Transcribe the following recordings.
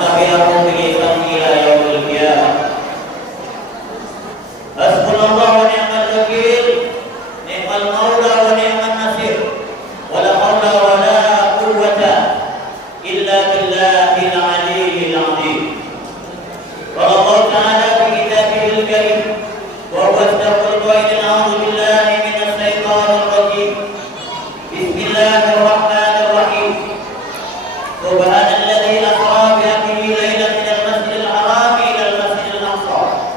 tabi'ahum bi ihsan ila yaumil qiyamah. Hasbunallahu wa ni'mal wakil, ni'mal maula wa ni'man nasir. Wala haula wala quwwata illa billahil aliyyil azim. Qala Allah ta'ala fi kitabihil karim wa huwa asdaqul qailin, a'udzu billahi minasy syaithanir rajim. Bismillahirrahmanirrahim. Subhanalladzi asra bi 'abdihi lailan minal masjidil haram ilal masjidil aqsa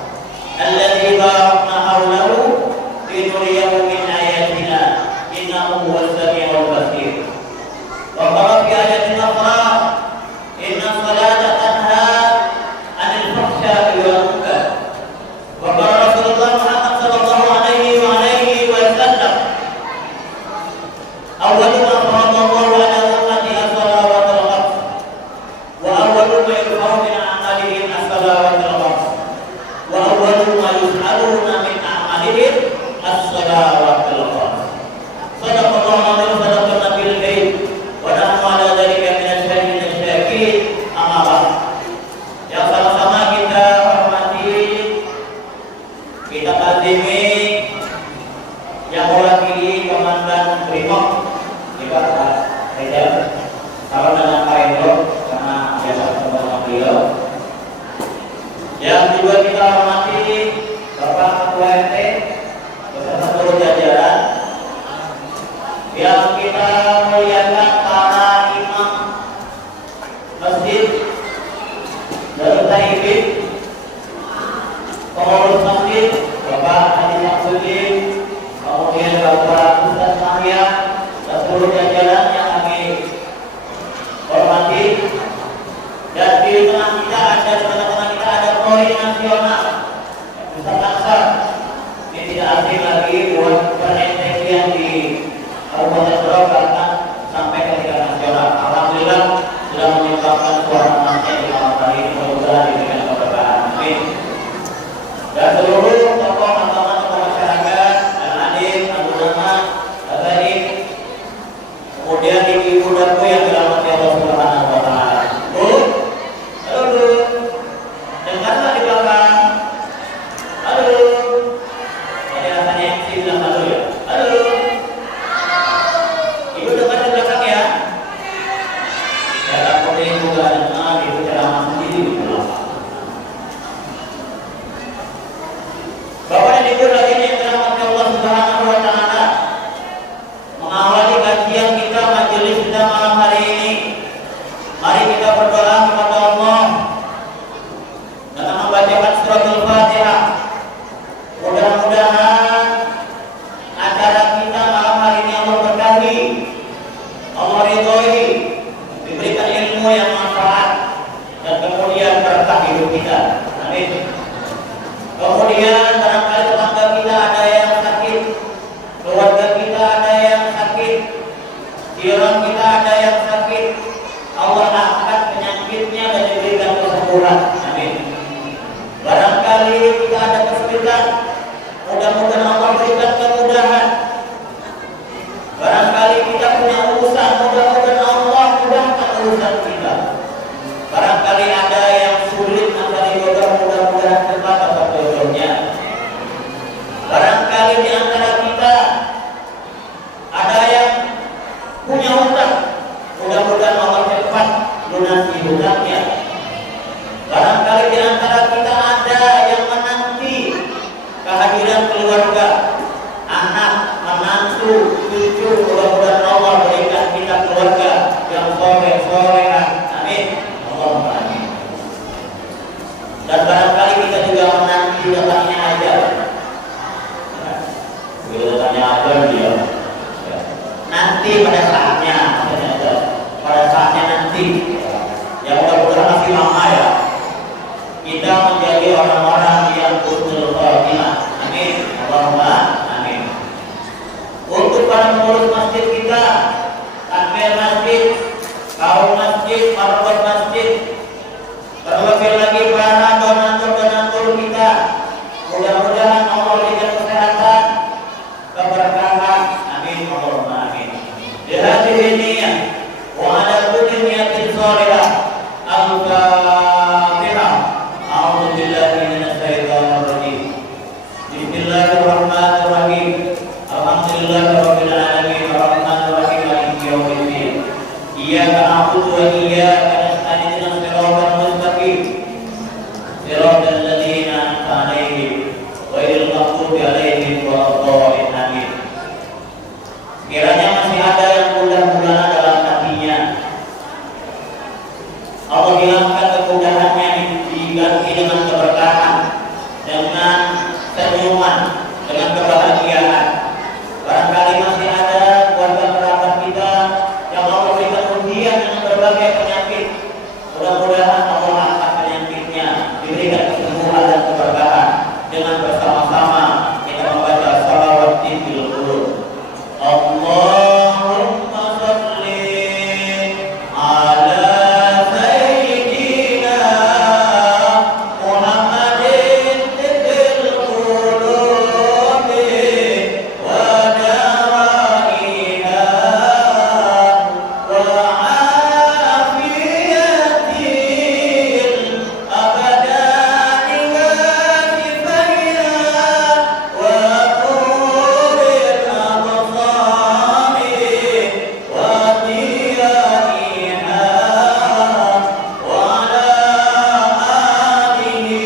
alladzi barakna hawlahu linuriyahu min ayatina innahu huwas samiul basir. Wa qala fi ayatin ukhra, inna salata tanha 'anil fahsya'i wal munkar. Wa qala Rasulullah Muhammad sallallahu alaihi wa sallam, awwalu ma faradallahu 'ala ummati as-salawatul khams wa awwalu ma yurfa'u min a'malihim as-salawatul khams wa awwalu ma yus'aluna min a'malihim as-salawatul khams. Sadaqallahu alaihi wa sadaqa nabiyul karim wa nahnu 'ala dzalika minasy syahidin asy-syakirin. Amma ba'd. Yang sama-sama kita hormati, kita azimi yang mewakili Komandan Brimob Pak Reza, salam dengan Pak Hendro karena biasa ketemu sama beliau. Yang juga kita hormati Bapak Ketua RT beserta seluruh jajaran. Yang kita muliakan para imam masjid, Darul Taibin, pengurus masjid, Bapak Haji Samsudin, kemudian Bapak Ustaz Mahya, seluruh jajaran yang kami hormati. Dan di tengah kita ada Polri Nasional Ustaz Aksar. Ini tidak asing lagi buat perenteksi yang di Kabupaten Berau bahkan sampai ke tingkat nasional. Alhamdulillah sudah menyebabkan suara emasnya di malam hari ini, mudah-mudahan diberikan keberkahan. Amin. Dan seluruh tokoh masyarakat, adik, anggota, baik, kemudian ibu daku yang dirahmati Allah Subhanahu wa taala. Bu, halo Bu, dengarlah di belakang. Halo, ada rasanya yang bilang halo ya. Halo, ibu dengar di belakang ya. Ya, takut ibu gak dengar, ibu ceramah sendiri di belakang. Bapak dan Ibu lagi yang dirahmati Allah Subhanahu wa taala, mengawali kajian kita majelis kita malam hari ini, mari kita berdoa kepada Allah dengan membacakan surat Al-Fatihah. Mudah-mudahan acara kita malam hari ini Allah berkahi, Allah ridhoi, diberikan ilmu yang manfaat dan kemudian berkah hidup kita. Amin. Kemudian barangkali tetangga kita ada yang sakit, keluarga kita ada yang sakit, jiran kita ada yang sakit, Allah angkat penyakitnya dan diberikan kesembuhan. Amin. Barangkali kita ada kesulitan, mudah-mudahan Allah berikan kemudahan. Barangkali kita punya urusan, mudah-mudahan Allah mudahkan urusan kita. Barangkali ada yang sulit mencari jodoh, mudah-mudahan cepat dapat jodohnya. Barangkali di antara kita ada yang punya hutang, mudah-mudahan Allah cepat lunasi hutangnya. Barangkali di antara kita ada yang menanti kehadiran keluarga, anak, menantu, cucu, mudah-mudahan Allah berikan kita keluarga yang soleh-solehan. Amin. Allahumma amin. Dan barangkali kita juga menanti datangnya ajal. Bila datangnya ajal dia. Nanti pada saatnya nanti. Ya mudah-mudahan masih lama ya. Kita menjadi orang-orang yang husnul khatimah. Amin. Allahumma amin. Untuk para pengurus masjid kita, takmir masjid, kaum masjid, Allah hilangkan kemudahannya, diganti dengan keberkahan, dengan senyuman, dengan kebahagiaan. Barangkali masih ada keluarga kerabat kita yang Allah berikan ujian dengan berbagai penyakit. Mudah-mudahan Allah angkat penyakitnya, diberikan kesembuhan dan keberkahan. Dengan bersama-sama kita membaca shalawat Tibil Qulub. Allahumma shalli ala sayyidina Muhammadin tibil qulubi wa dawaiha wa afiyatil abadani wa shifaiha wa nuril absari wa diyaiha wa ala alihi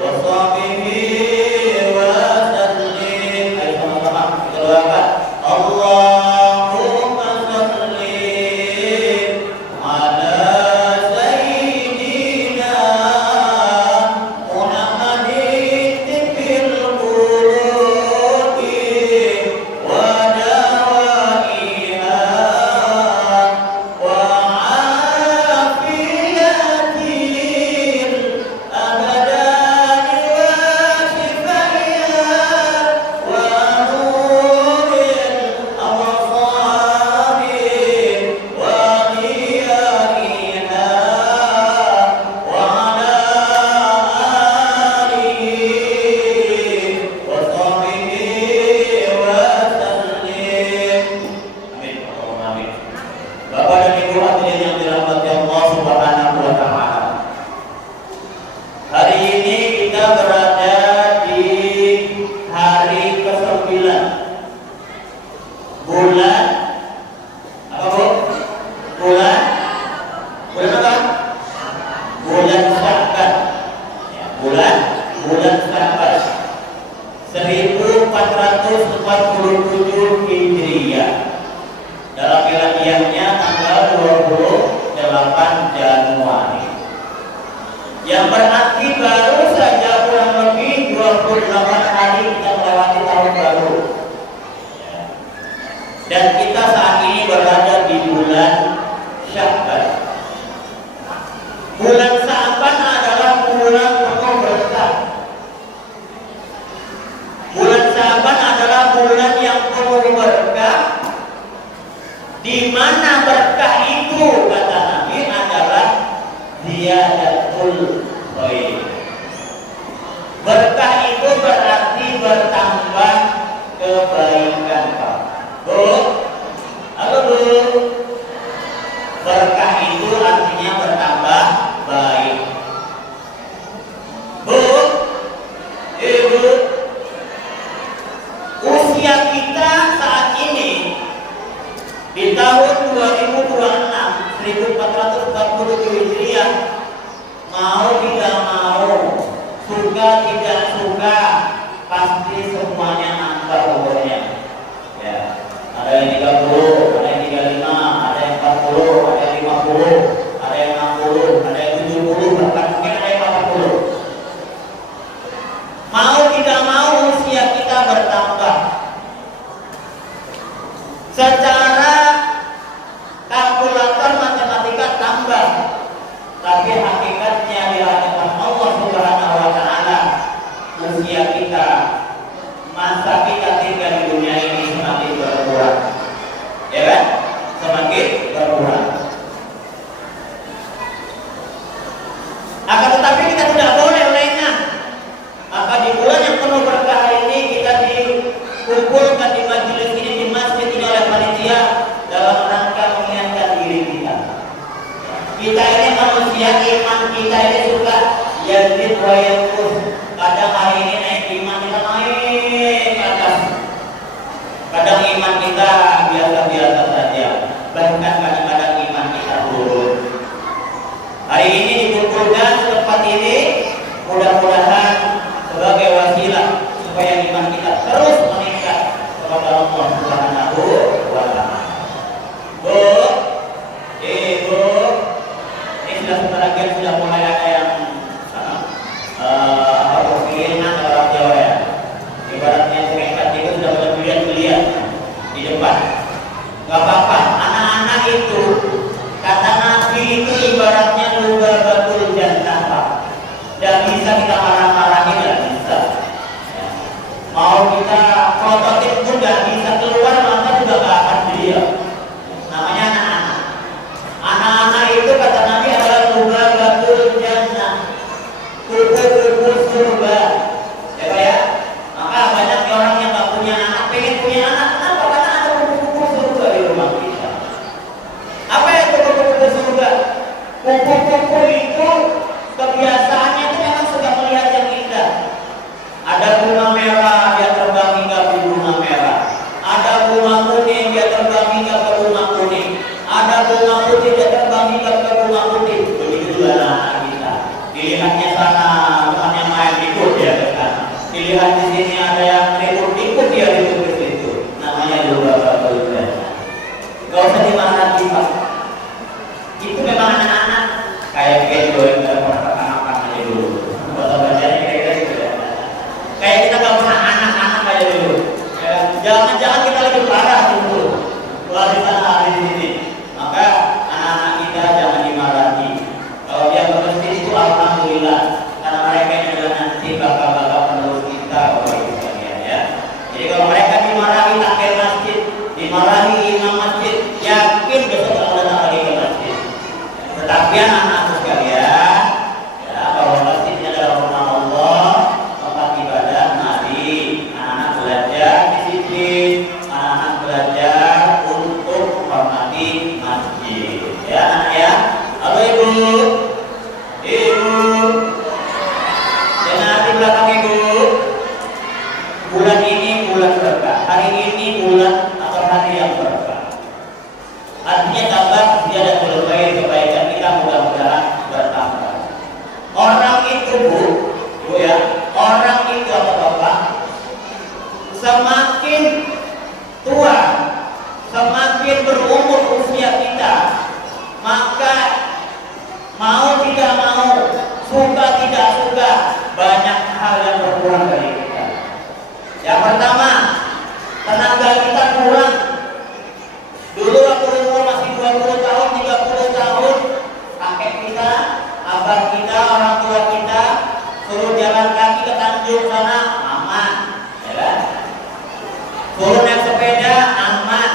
wa sahbihi wa sallim. Ayo sama-sama kita doakan. Allahumma shalli ala sayyidina Muhammadin tibil qulubi wa dawaiha wa afiyatil abadani wa shifaiha wa nuril absari wa diyaiha wa ala alihi wa sahbihi wa sallim. Amin. Allahumma amin. Bapak dan Ibu hadirin yang dirahmati Allah Subhanahu wa taala. Hari ini kita berada di hari ke-9 bulan apa Bu? Bulan apa? Bulan Sya'ban. Ya, bulan Sya'ban 1447 Hijriah. Dalam miladiahnya tanggal 28 Januari. Yang berarti baru saja kurang lebih 28 hari kita melewati tahun baru. Dan kita saat ini berada di bulan Sya'ban. Bulan Sya'ban adalah bulan penuh berkah. Bulan Sya'ban adalah bulan yang penuh berkah, di mana berkah itu kata Nabi adalah ziyadatul khair. Berkah itu berarti bertambah kebaikan. Bu, halo Bu. Berkah itu artinya bertambah baik. Bu, Ibu, usia kita saat ini di tahun 2026 1447 Hijriah, mau tidak mau, suka tidak suka, pasti semuanya nambah umurnya. Ya, ada yang 30, ada yang 35, ada yang 40, ada yang 50, ada yang 60, ada yang 70, bahkan mungkin ada yang 80. Mau tidak mau usia kita bertambah. Secara kalkulator matematika tambah, tapi hakikatnya di hadapan Allah Subhanahu wa taala usia kita, masa kita tinggal di dunia ini semakin berkurang. Ya kan? Semakin berkurang. Akan tetapi kita tidak boleh lengah. Maka di bulan yang penuh berkah ini kita dikumpulkan di majelis ini, di masjid ini oleh panitia dalam rangka mengingatkan diri kita. Kita ini manusia, iman kita ini suka yazid wa yanqus. Kadang hari ini naik iman kita naik ke atas. Kadang iman kita biasa-biasa saja. Bahkan kadang-kadang iman kita turun. Hari ini dikumpulkan tempat ini, mudah-mudahan sebagai wasilah supaya iman kita terus meningkat kepada Allah Subhanahu wa taala. Bu, Ibu, sudah sebagian sudah mulai ada yang keinginan orang Jawa ya. Ibaratnya serikat itu sudah mulai belian-belian di depan. Gak apa-apa, anak-anak itu kata Nabi itu ibaratnya lugabatul jannah. Dan bisa kita marah-marahi, gak bisa. Mau kita prototip pun gak bisa keluar, maka juga gak akan dia. Namanya anak-anak. Anak-anak itu kata Nabi adalah lugabatul jannah, kubu-kubu surga. Ya Pak ya? Maka banyak orang yang gak punya anak, pengen punya anak. Kenapa? Karena ada kubu-kubu surga di rumah kita. Apa yang kubu-kubu surga? Kubu-kubu itu kebiasaannya itu memang sudah melihat yang indah. Ada bunga merah, dia terbang hingga ke bunga merah. Ada bunga kuning, dia terbang hingga ke bunga kuning. Ada bunga putih, dia terbang hingga ke bunga putih. Begitu juga anak kita. Dilihatnya sana, temannya main ikut dia ke sana. Dilihat di sini ada yang ikut dia ikut ke situ. Namanya juga bagus. Gak usah dimarahi Pak. Itu memang anak-anak kayak gitu yang gak pernah anak-anak aja dulu. Kalau bacanya kira-kira gitu ya. Kayak kita gak pernah anak-anak aja dulu. Jangan-jangan kita lebih parah dulu. Keluar di sana hari di sini. Maka anak-anak kita jangan dimarahi. Kalau dia bermesti itu alhamdulillah. Karena mereka ini adalah nanti bakal penerus kita Bapak Ibu sekalian ya. Jadi kalau mereka dimarahi takbir masjid, dimarahi imam masjid, yakin besok gak ada lagi ke masjid. Tetapi anak-anak sekalian, ya, bahwa masjid adalah rumah Allah, tempat ibadah Nabi. Anak-anak belajar disiplin, anak-anak belajar untuk menghormati masjid. Ya anak ya. Halo ibu, dengar di belakang ibu. Bulan ini bulan berkah. Hari ini bulan atau hari yang berkah. Artinya tambah dia dan berbagai kebaikan kita mudah-mudahan bertambah. Orang itu bu ya, orang itu apa bapak? Semakin tua, semakin berumur usia kita, maka mau tidak mau, suka tidak suka, banyak hal yang berkurang dari kita. Yang pertama, tenaga kita kurang. Dulu waktu umur masih 20 tahun, 30 tahun, kakek kita, abah kita, orang tua kita suruh jalan kaki ke Tanjung sana, aman, ya kan? Suruh naik sepeda, aman.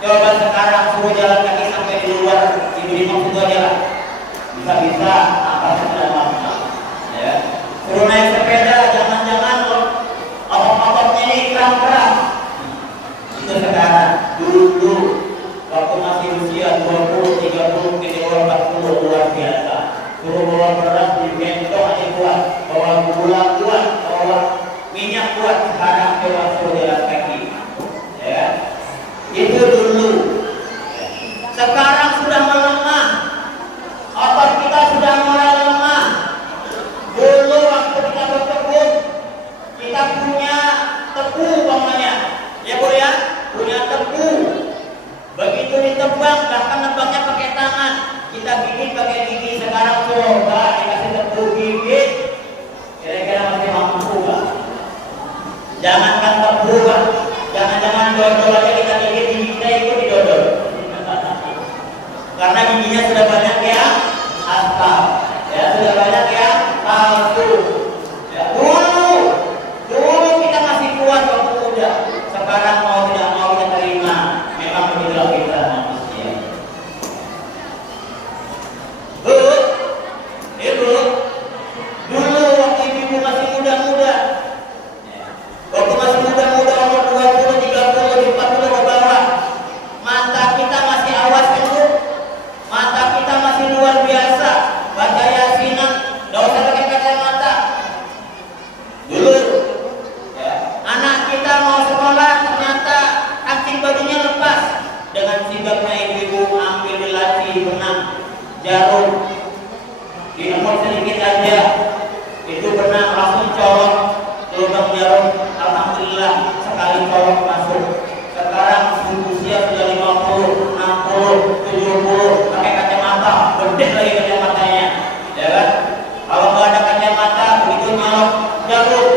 Coba sekarang suruh jalan kaki sampai di luar, di Brimop itu aja lah. Bisa-bisa apa sudah mampu, ya. Suruh naik sepeda, jangan-jangan otot-ototnya ini kram-kram. Itu sekarang, dulu waktu masih usia 20, 30, mungkin di bawah 40 luar biasa. Suruh bawa beras di gendong aja kuat, bawa gula kuat, bawa minyak kuat. Sekarang coba suruh jalan kaki, ya. Itu dulu. Sekarang sudah melemah, otot kita sudah mulai lemah. Dulu waktu kita berkebun, kita punya tebu umpamanya, ya bu ya, punya tebu. Begitu ditebang, bahkan nebangnya pakai tangan, kita gigit pakai gigi. Sekarang coba dikasih tebu gigit, kira-kira masih mampu nggak? Jangankan tebu kan, jangan-jangan dodol aja kita gigit, gigi kita ikut didodol. Karena giginya sudah banyak yang asal, ya sudah banyak yang palsu. Ya, dulu kita masih kuat waktu muda. Sekarang mau tidak mau kita terima. Memang begitulah kita manusia. Bu, ibu, dulu waktu ibu masih muda-muda, waktu masih muda-muda umur 20, 30, 40 ke bawah, mata kita masih awas dulu, mata kita masih luar biasa, baca yasinan, tidak usah pakai kacamata. Dulu, ya, anak kita mau sekolah ternyata kancing bajunya lepas. Dengan sigapnya ibu-ibu ambil di laci benang jarum, diemut sedikit aja, itu benang langsung colok lubang jarum. Alhamdulillah sekali colok masuk. Sekarang usia sudah 50, 60, 70, pakai kacamata, gede lagi kacamata. ya kan? Kalau nggak ada kacamata, begitu nyolok jarum,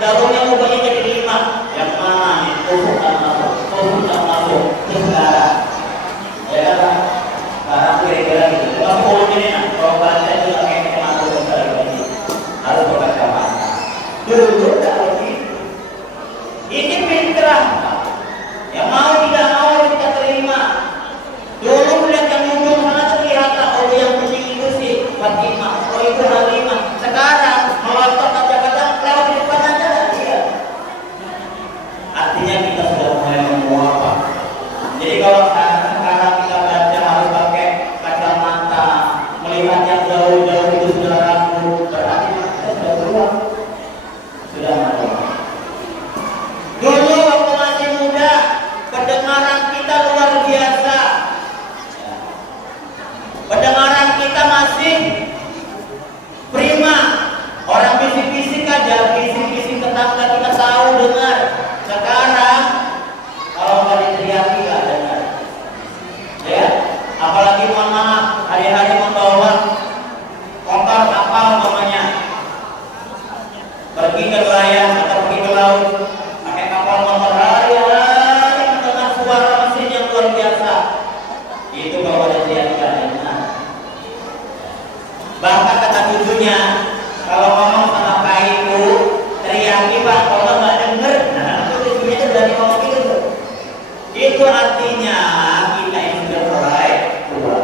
jarumnya ubahnya jadi 5. Yang mana nih? Tusuk tak masuk, sekarang, ya kan? Sekarang kira-kira gitu. Masih ulun ini nah, kalau baca itu nggak kayak kacamata besar lagi, harus berkacamata. Dulu tak begitu. Ini fitrah. Yang mau tidak mau kita terima. Dulu lihat yang ujung sana terlihat tak, oh yang pusing itu sih Fatimah, oh itu Halimah. Sekarang melotot kata-kata lewat di depan aja dia. Artinya kita sudah mulai menguap. Jadi kalau sekarang kita baca harus pakai kacamata, melihat yang jauh-jauh itu sudah ragu, berarti kita sudah keluar, sudah masuk. Dulu waktu masih muda, pendengaran kita luar biasa. Pendengaran kita masih prima. Orang bisik-bisik aja, bisik-bisik tetangga kita tahu dengar. Sekarang kalau nggak diteriaki nggak dengar. Ya, apalagi mohon maaf, hari-hari membawa motor kapal namanya, pergi ke nelayan atau pergi ke laut, pakai kapal motor hari-hari mendengar suara mesin yang luar biasa. Itu kalau ada teriaki nggak dengar. Bahkan kata cucunya, kalau ngomong sama Pak Ibu, teriaki Pak, kalau nggak denger. Nah, itu cucunya itu dari ngomong gitu. Itu artinya kita ini sudah mulai tua.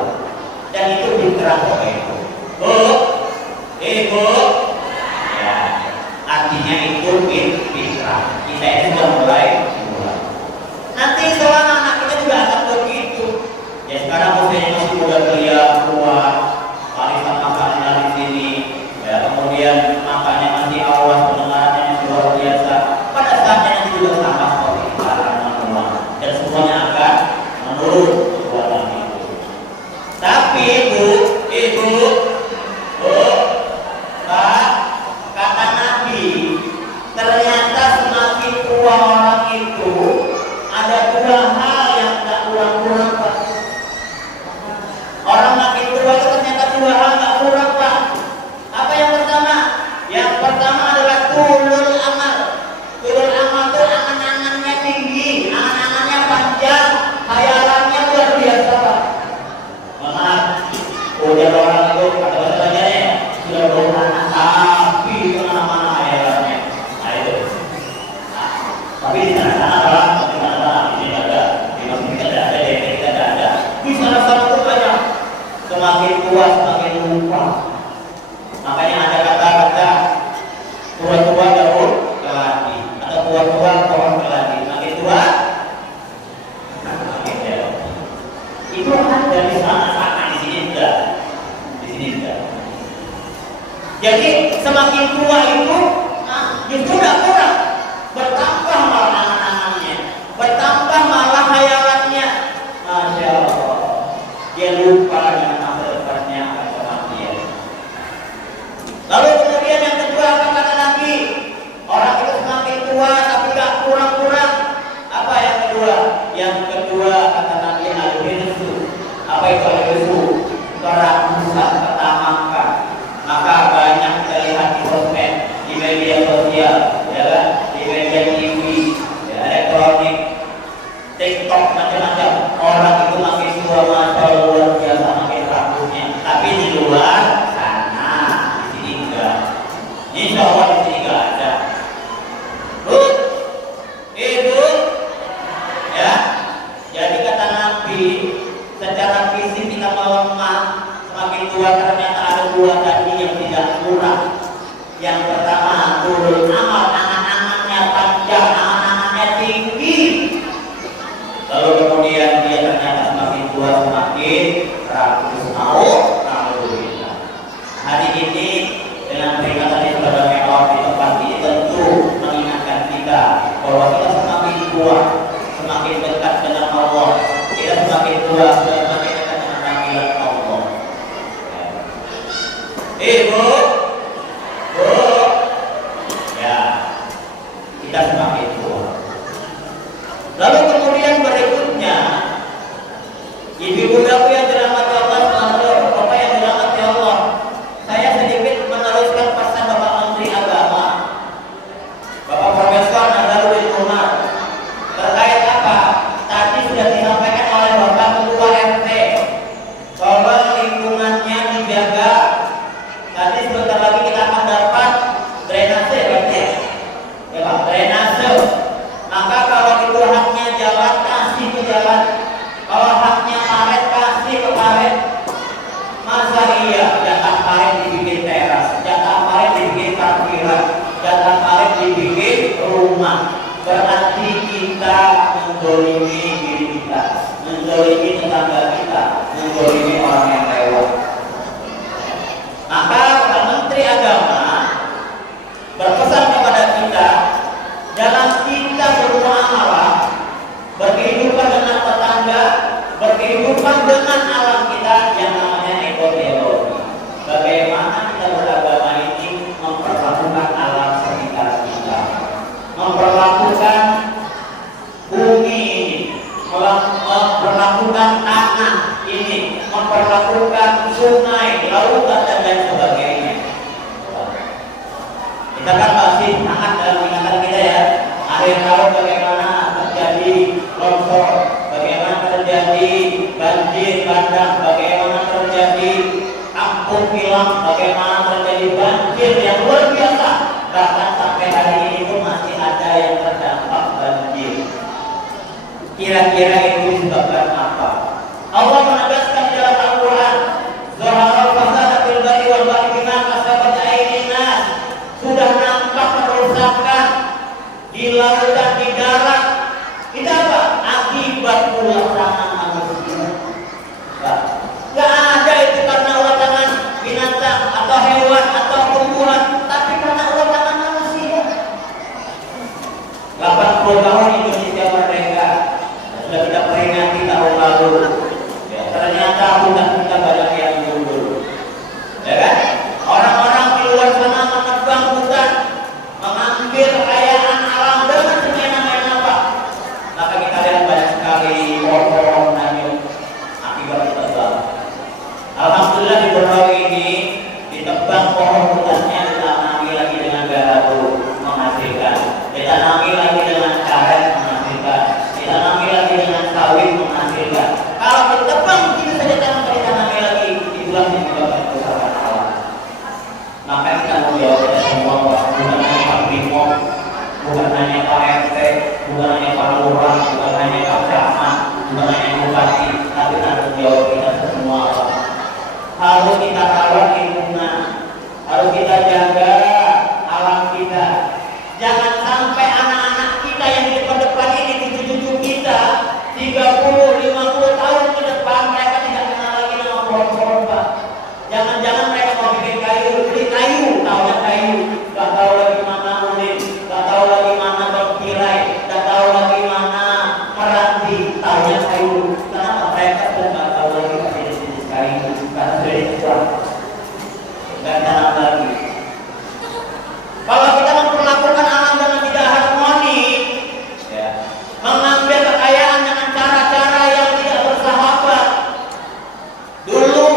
Dan itu fitrah Pak Ibu. Bu, Ibu, ya, artinya itu fitrah. Kita ini sudah mulai tua. Nanti seorang anak kita juga akan begitu. Ya sekarang usianya masih muda belia, kuat, warisan makanan dari sini, ya kemudian makannya masih awas, pendengarannya masih luar biasa. Pada saatnya nanti juga sama seperti sekarang semua, dan semuanya akan menurun kekuatan itu. Tapi ibu, Pak, kata Nabi, ternyata semakin tua orang itu ada 2 hal yang tak kurang-kurang Pak. Orang makin tua itu ternyata 2 hal tak kurang Pak. Apa yang pertama? Yang pertama adalah tulul amal. Tulul amal itu angan-angannya tinggi, angan-angannya panjang, hayalannya luar biasa Pak. Maaf, udah orang itu kata bahasanya sudah beranak tapi kemana-mana hayalannya. Nah itu. Nah, tapi di sana-sana Pak, di sana-sana ini ada, di masjid ada, di kita ada. Di sana-sana itu banyak. Semakin tua semakin lupa. Makanya ada kata-kata tua-tua daun keladi atau tua-tua pohon keladi. Semakin tua semakin jauh. Itu ada di sana, di sini enggak. Di sini enggak. Jadi semakin tua itu justru tidak kurang, bertambah malah angan-angannya, bertambah malah hayalannya. Masya Allah. Dia lupa dengan masa depannya akan kematian. Lalu kemudian yang kedua apa kata Nabi? Orang itu semakin tua tapi tidak kurang-kurang. Apa yang kedua? Yang kedua kata Nabi al-hirsu. Apa itu al-hirsu? Kerakusan, ketamakan. Maka banyak kita lihat di sosmed, di media sosial, ya kan? Di media TV, ya, elektronik, TikTok, macam-macam. Orang itu makin tua masa luar biasa makin rambutnya. Tapi di luar sana, di sini enggak. Insya Allah di sini enggak ada. Bu, ibu, ya. Jadi kata Nabi, secara fisik kita melemah, semakin tua ternyata ada 2 tadi yang tidak kurang. Yang pertama, turun amal, angan-angannya panjang, angan-angannya tinggi. Lalu kemudian dia ternyata semakin tua semakin rakus mau. Alhamdulillah. Hari ini dengan peringatan yang berbagai orang di tempat ini tentu mengingatkan kita bahwa kita semakin tua semakin dekat dengan Allah. Kita semakin tua semakin dekat dengan panggilan Allah. Ibu, ya kita semakin tua. Lalu kemudian berikutnya, ibu-ibu yang dirahmati Allah, bapak yang dirahmati Allah, Jatah karet dibikin rumah. Berarti kita mendolimi diri kita, mendolimi tetangga kita, mendolimi orang yang lewat. Maka Pak Menteri Agama berpesan kepada kita, dalam kita bermuamalah, berkehidupan dengan tetangga, berkehidupan dengan alam kita yang namanya ekoteologi. Bagaimana kita beragama ini memperlakukan alam sekitar kita, memperlakukan bumi ini, memperlakukan tanah ini, memperlakukan sungai, lautan dan lain sebagainya. Kita kan masih sangat dalam ingatan kita ya. Akhir tahun bagaimana terjadi longsor, bagaimana terjadi banjir bandang, bagaimana terjadi kampung hilang, bagaimana terjadi banjir yang luar biasa. Bahkan sampai hari ini pun masih ada yang terdampak banjir. Kira-kira itu disebabkan apa? Allah menegaskan dalam Al-Quran, Zaharal fasada fil barri wal bahri bima kasabat aydin nas. Sudah nampak kerusakan di laut dan di darat. Itu apa? Akibat ulah tangan manusia. Gak ada itu karena ulah tangan binatang atau hewan atau tumbuhan, tapi karena ulah tangan manusia. 80 tahun Indonesia merdeka, sudah kita peringati tahun lalu. Ya, ternyata hutan kita banyak yang mundur. Ya kan? Orang-orang di luar sana menebang hutan, mengambil kekayaan alam dengan semena-mena Pak. Maka kita lihat banyak sekali pohon-pohon hanyut akibat ditebang. Alhamdulillah di Betawi ini ditebang pohon hutannya, ditanami lagi dengan garabu menghasilkan, ditanami lagi dengan karet menghasilkan, ditanami lagi dengan sawit menghasilkan. Kalau ditebang begitu saja tanpa ditanami lagi, itulah yang menyebabkan kerusakan alam. Maka kita mau jawab kita semua, bukan hanya Pak Brimo, bukan hanya Pak RT, bukan hanya Pak Lurah, bukan hanya Pak Camat, bukan hanya Bupati, tapi tanggung jawab kita semua Pak. Harus kita rawat lingkungan, harus kita jaga alam kita. Jangan sampai anak-anak kita yang di depan ini, cucu-cucu kita 30-50 tahun ke depan mereka tidak kenal lagi nama pohon-pohon Pak. Jangan-jangan mereka mau bikin kayu, beli kayu, tahunya kayu, gak tahu lagi mana ulin, gak tahu lagi mana bangkirai, gak tahu lagi mana meranti, tahunya kayu. Kenapa mereka sudah gak tahu lagi jenis-jenis kayu? Karena sudah dijual, gak tanam lagi. Kalau kita memperlakukan alam dengan tidak harmoni, ya, mengambil kekayaan dengan cara-cara yang tidak bersahabat. Dulu,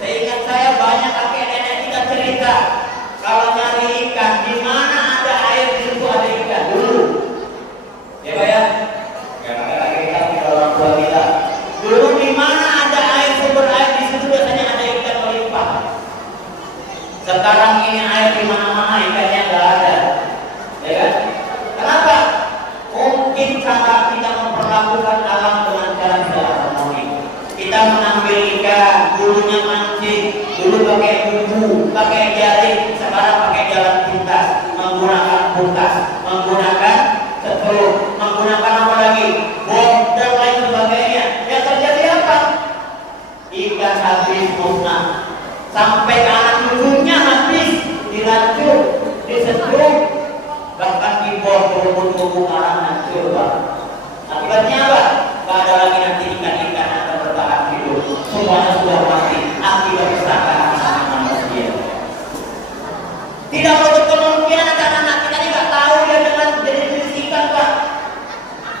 seingat saya banyak kakek nenek kita cerita, kalau nyari ikan, di mana ada air di situ ada ikan dulu. Ya Pak ya, kakek kita, orang tua kita. Dulu di mana ada air, sumber air di situ biasanya ada ikan melimpah. Sekarang ini air di mana-mana ikannya nggak ada, ya kan? Kenapa? Mungkin cara kita memperlakukan alam dengan cara tidak harmoni. Kita mengambil ikan, dulunya mancing, dulu pakai bubu, pakai jaring, sekarang pakai jalan pintas, menggunakan buntas, menggunakan setrum, menggunakan apa lagi? Bom dan lain sebagainya. Yang terjadi apa? Ikan habis musnah. Sampai ke anak cucunya habis, diracun, disetrum, bahkan dibor tumbuh-tumbuh karang hancur Pak. Akibatnya apa? Gak ada lagi nanti ikan-ikan yang akan bertahan hidup. Semuanya sudah mati akibat kesalahan manusia. Tidak menutup kemungkinan anak-anak kita ini gak tahu dia dengan jenis-jenis ikan Pak.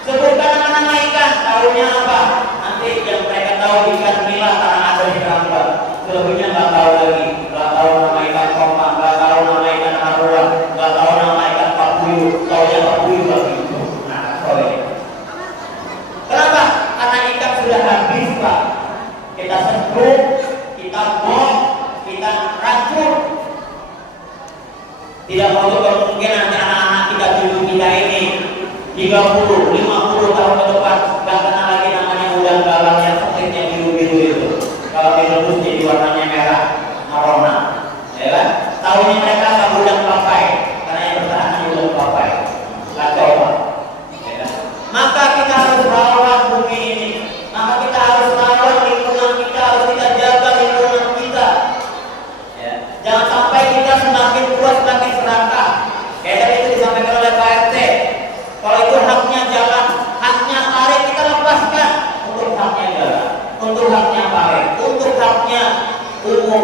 Sebutkan nama-nama ikan, tahunya apa? Nanti yang mereka tahu ikan nila karena ada di Rambut. Selebihnya nggak tahu lagi, nggak tahu nama ikan kompang, nggak tahu nama ikan arwah, nggak tahu nama ikan papuyu, taunya papuyu lagi. Nah, sorry. Kenapa? Karena ikan sudah habis Pak. Kita setrum, kita bom, kita racun. Tidak mau kemungkinan nanti anak-anak kita cucu kita ini 30-50 tahun ke depan nggak kenal lagi namanya udang galang yang sepertinya biru-biru itu. Kalau direbus jadi warnanya merah, marona, ya kan? Tahunya mereka sama udang papai, karena yang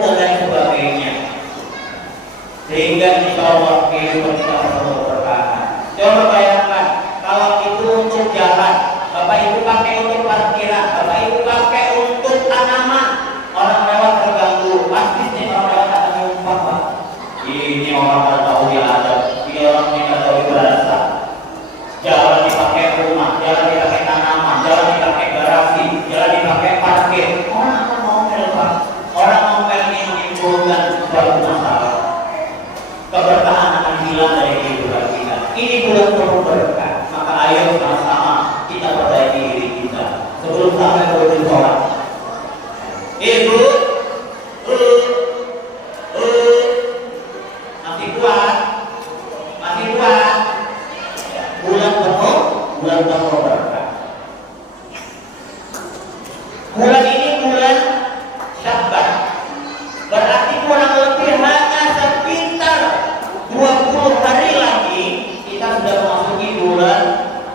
dan lain sebagainya. Sehingga insya Allah kehidupan kita penuh berkah. Coba bayangkan kalau itu untuk jalan, Bapak Ibu pakai untuk parkiran, Bapak Ibu pakai untuk tanaman, orang lewat terganggu, pasti nih orang lewat akan nyumpah, Pak. Ini orang pada tahu dia ada, ini orang tidak tahu bahasa. Jalan dipakai rumah, jalan dipakai tanaman, jalan dipakai garasi, jalan dipakai parkir. Orang akan ngomel, Pak. Orang ngomel ini menimbulkan suatu masalah. Keberkahan akan hilang dari kehidupan kita. Ini bulan penuh berkah. Maka ayo sama-sama kita perbaiki diri kita sebelum sampai ke sholat. Ibu, masih kuat, masih kuat. Bulan penuh berkah. Bulan ini bulan Sya'ban. Berarti kurang lebih hanya sekitar 20 hari lagi kita sudah memasuki bulan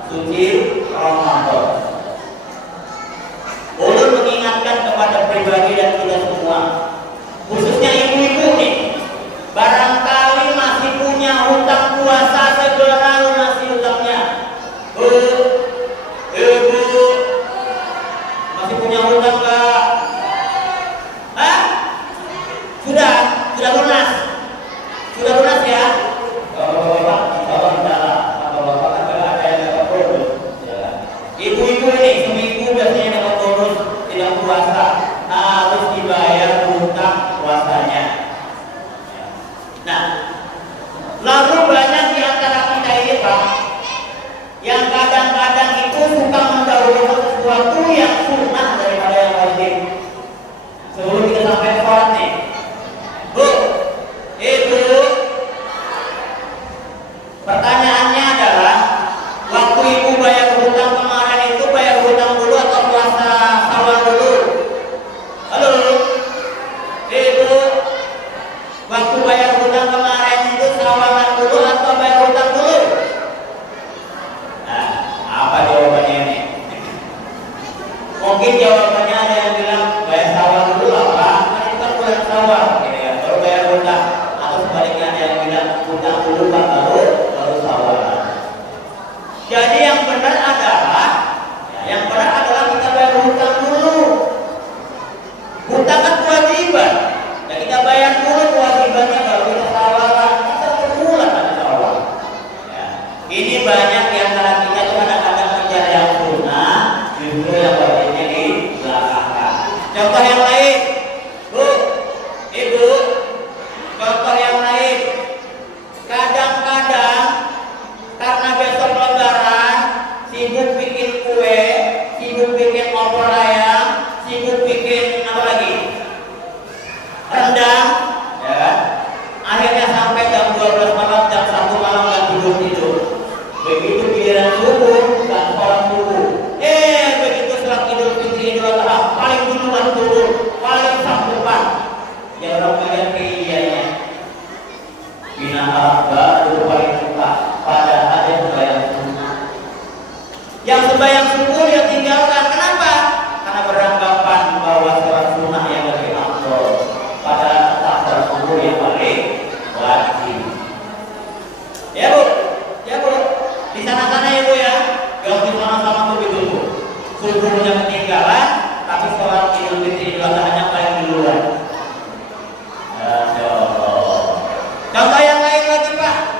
suci Ramadan. Ulun mengingatkan kepada pribadi dan kita semua, khususnya ibu-ibu nih, barangkali masih punya hutang puasa, segera lunasi hutangnya. Ibu, masih punya hutang nggak? Hah? Sudah lunas. Sudah lunas ya? Bapak-bapak, insya Allah. Bapak-bapak kan ada yang dapat bonus. Ibu-ibu ini seminggu biasanya dapat bonus tidak puasa, harus dibayar hutang puasanya. Nah, lalu banyak di antara kita ini, Pak, yang kadang-kadang itu suka mendahulukan sesuatu yang sunnah daripada yang wajib. Sebelum kita sampai sholat nih, Bu, Ibu, pertanyaannya adalah, waktu Ibu bayar hutang kemarin itu bayar hutang dulu atau puasa Syawal dulu? Halo, Ibu, waktu bayar hutang kemarin itu Syawalan dulu atau bayar hutang dulu? Nah, apa jawabannya ini? Mungkin jawabannya ada yang bilang bayar Syawal dulu apa? Kan itu kan bulan Syawal, gitu ya. Baru bayar hutang. Atau sebaliknya ada yang bilang hutang dulu Pak, baru Syawal. Jadi yang benar adalah kita bayar hutang dulu. Hutang kan kewajiban. Dan kita bayar dulu kewajibannya baru kita Syawalan. Kita berbulan insya Allah. Ya. Ini banyak di antara kita tuh kadang-kadang mengejar yang sunnah, justru yang wajibnya di belakangkan. Contoh yang lain, Bu, Ibu, contoh yang lain. Kadang-kadang karena besok lebaran, sibuk bikin kue, sibuk bikin opor ayam, sibuk bikin apa lagi? Rendang, ya. Akhirnya sampai jam 12 malam, jam 1 malam nggak tidur. Begitu giliran subuh, nggak sholat subuh. Begitu sholat Idul Fitri, Idul Adha, paling duluan turun, paling sambutan. Ya orang bagian keidiannya. Bina baru paling suka pada ada sembahyang sunnah. Yang sembahyang subuh dia tinggalkan. Kenapa? Karena beranggapan bahwa sholat sunnah yang lebih afdol pada sholat subuh yang paling wajib. Ya Bu, di sana-sana ya Bu ya, ganti sama-sama begitu Bu. Subuhnya ketinggalan, tapi sholat Idul Fitri Idul Adha paling duluan. Contoh yang lain lagi Pak.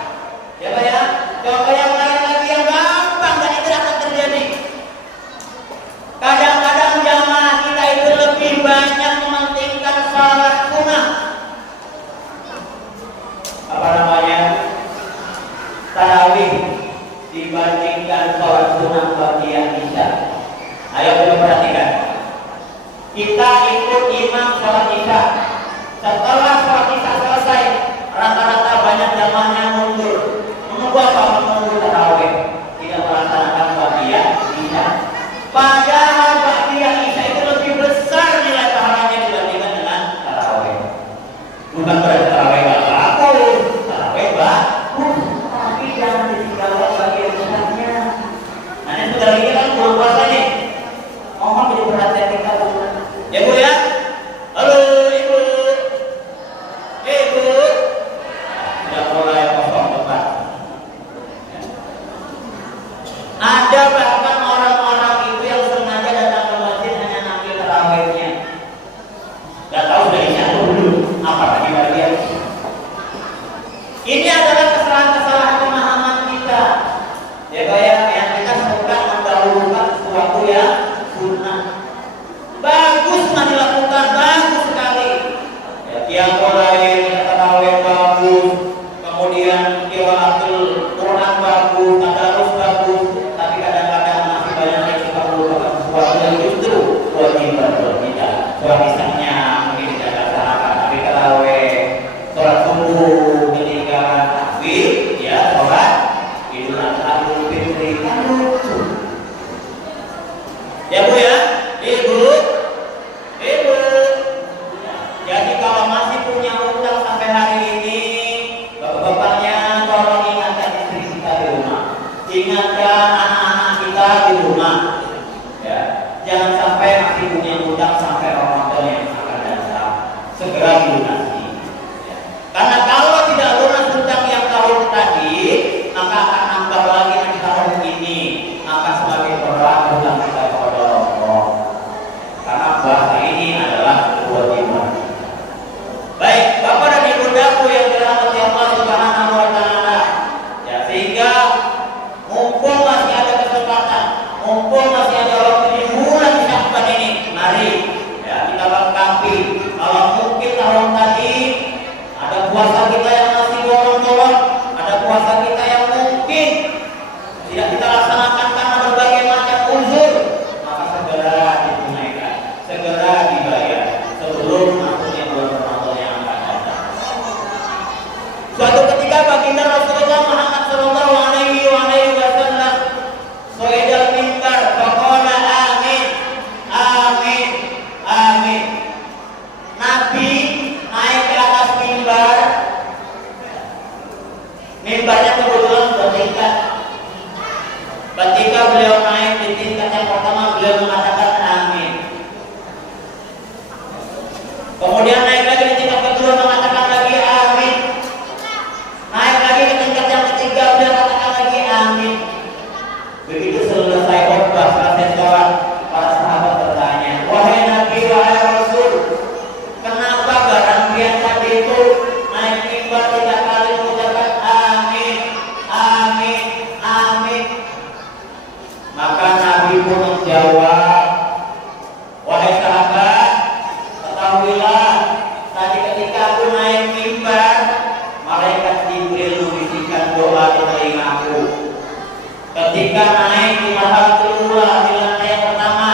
di mahal kedua, di lantai yang pertama.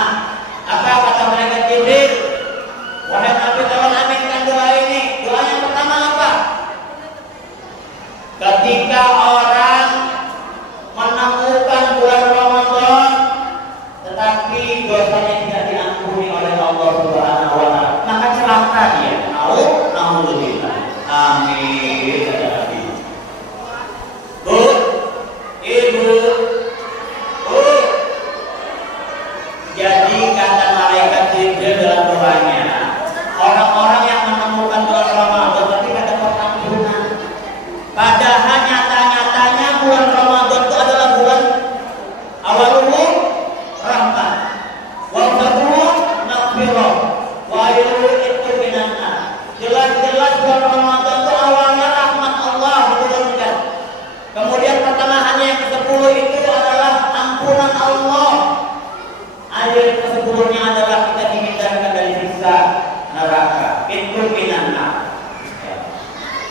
Apa kata mereka Jibril? Wahai Nabi, tolong aminkan doa ini. Doa yang pertama apa? Ketika orang menemukan bulan Ramadan tetapi dosanya tidak diampuni oleh Allah Subhanahu wa taala, maka celaka dia. Alhamdulillah. Amin. Kata Nabi. Bu, ibu, bu. Jadi kata malaikat Jibril dalam doanya, orang-orang yang menemukan bulan Ramadan tapi kata pengampunan. Padahal nyata-nyatanya bulan Ramadan itu adalah bulan awalul rahmat, wa fadlul maghfirah, wa ayrul itqinana. Jelas-jelas bulan Ramadan itu awalnya rahmat Allah diturunkan. Kemudian pertengahannya yang ke-10 itu adalah ampunan Allah. Ayat ke-10-nya adalah kita dihindarkan dari siksa neraka. Itqinana.